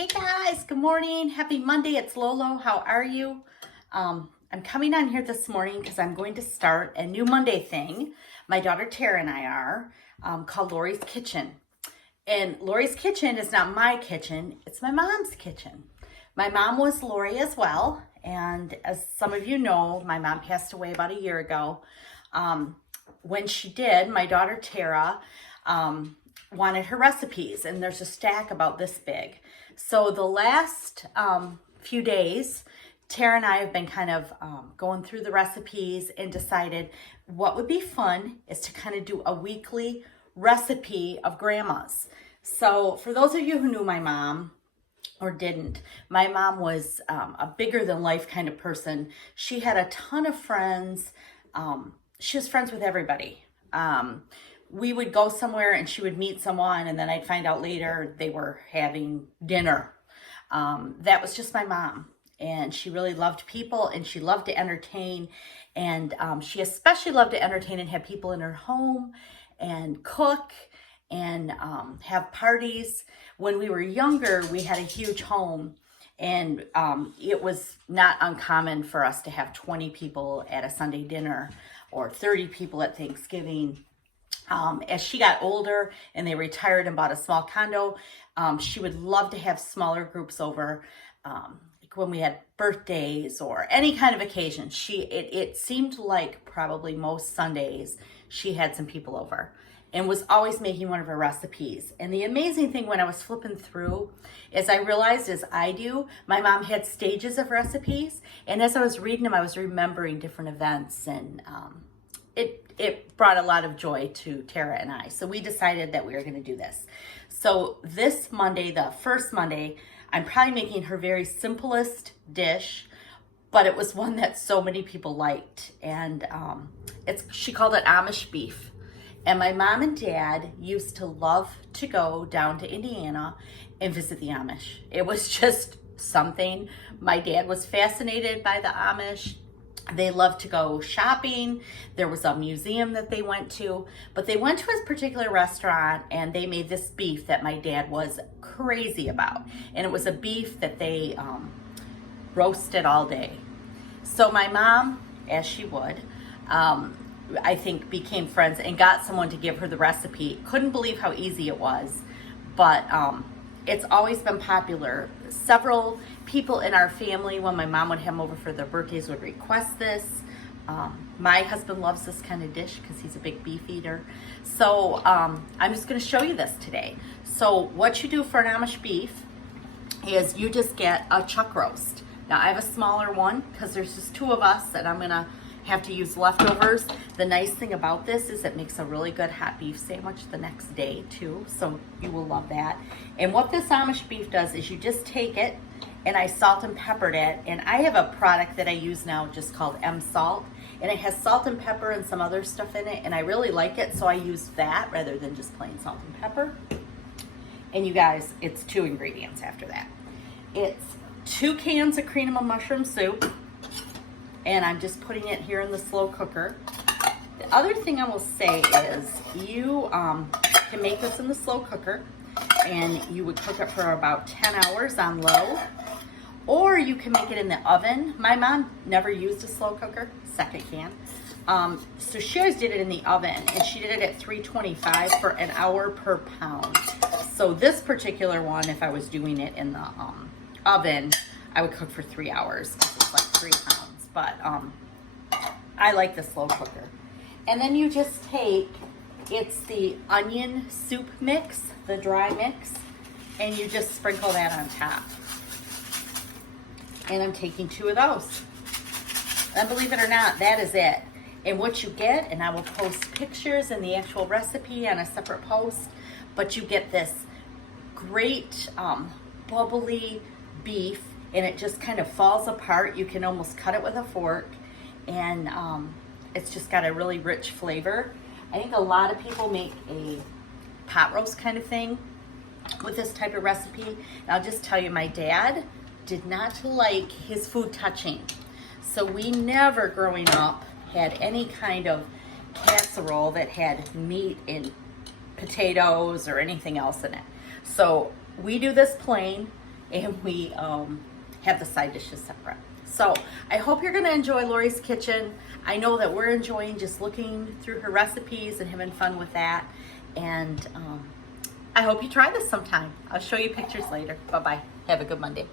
Hey guys, good morning. Happy Monday. It's Lolo. How are you? I'm coming on here this morning because I'm going to start a new Monday thing. My daughter Tara and I are called Lori's Kitchen. And Lori's Kitchen is not my kitchen, it's my mom's kitchen. My mom was Lori as well. And as some of you know, my mom passed away about a year ago. When she did, my daughter Tara wanted her recipes, and there's a stack about this big. So the last few days, Tara and I have been kind of going through the recipes and decided what would be fun is to kind of do a weekly recipe of grandma's. So for those of you who knew my mom or didn't, my mom was a bigger than life kind of person. She had a ton of friends. She was friends with everybody. We would go somewhere and she would meet someone, and then I'd find out later they were having dinner. That was just my mom. And she really loved people, and she loved to entertain. And she especially loved to entertain and have people in her home and cook and have parties. When we were younger, we had a huge home, and it was not uncommon for us to have 20 people at a Sunday dinner or 30 people at Thanksgiving. As she got older and they retired and bought a small condo, she would love to have smaller groups over, like when we had birthdays or any kind of occasion. It seemed like probably most Sundays she had some people over and was always making one of her recipes. And the amazing thing when I was flipping through is I realized, as I do, my mom had stages of recipes. And as I was reading them, I was remembering different events, and it brought a lot of joy to Tara and I. So we decided that we were going to do this. So this Monday, the first Monday, I'm probably making her very simplest dish, but it was one that so many people liked. And she called it Amish beef. And my mom and dad used to love to go down to Indiana and visit the Amish. It was just something. My dad was fascinated by the Amish. They loved to go shopping. There was a museum that they went to, but they went to a particular restaurant and they made this beef that my dad was crazy about. And it was a beef that they roasted all day. So my mom, as she would, I think became friends and got someone to give her the recipe. Couldn't believe how easy it was, but it's always been popular. Several people in our family, when my mom would have them over for their birthdays, would request this. My husband loves this kind of dish because he's a big beef eater. So I'm just going to show you this today. So what you do for an Amish beef is you just get a chuck roast. Now I have a smaller one because there's just two of us, and I'm going to have to use leftovers. The nice thing about this is it makes a really good hot beef sandwich the next day too, so you will love that. And what this Amish beef does is you just take it, and I salt and peppered it, and I have a product that I use now just called M-Salt, and it has salt and pepper and some other stuff in it, and I really like it, so I use that rather than just plain salt and pepper. And you guys, it's 2 ingredients after that. It's 2 cans of cream of mushroom soup, and I'm just putting it here in the slow cooker. The other thing I will say is you can make this in the slow cooker, and you would cook it for about 10 hours on low, or you can make it in the oven. My mom never used a slow cooker, second can. So she always did it in the oven, and she did it at 325 for an hour per pound. So this particular one, if I was doing it in the oven, I would cook for 3 hours because it's like 3 pounds. But I like the slow cooker. And then you just take, it's the onion soup mix, the dry mix, and you just sprinkle that on top. And I'm taking 2 of those. And believe it or not, that is it. And what you get, and I will post pictures and the actual recipe on a separate post, but you get this great bubbly beef, and it just kind of falls apart. You can almost cut it with a fork, and it's just got a really rich flavor. I think a lot of people make a pot roast kind of thing with this type of recipe. And I'll just tell you, my dad did not like his food touching. So we never growing up had any kind of casserole that had meat and potatoes or anything else in it. So we do this plain. and we have the side dishes separate. So I hope you're gonna enjoy Lori's kitchen. I know that we're enjoying just looking through her recipes and having fun with that. And I hope you try this sometime. I'll show you pictures later. Bye-bye. Have a good Monday.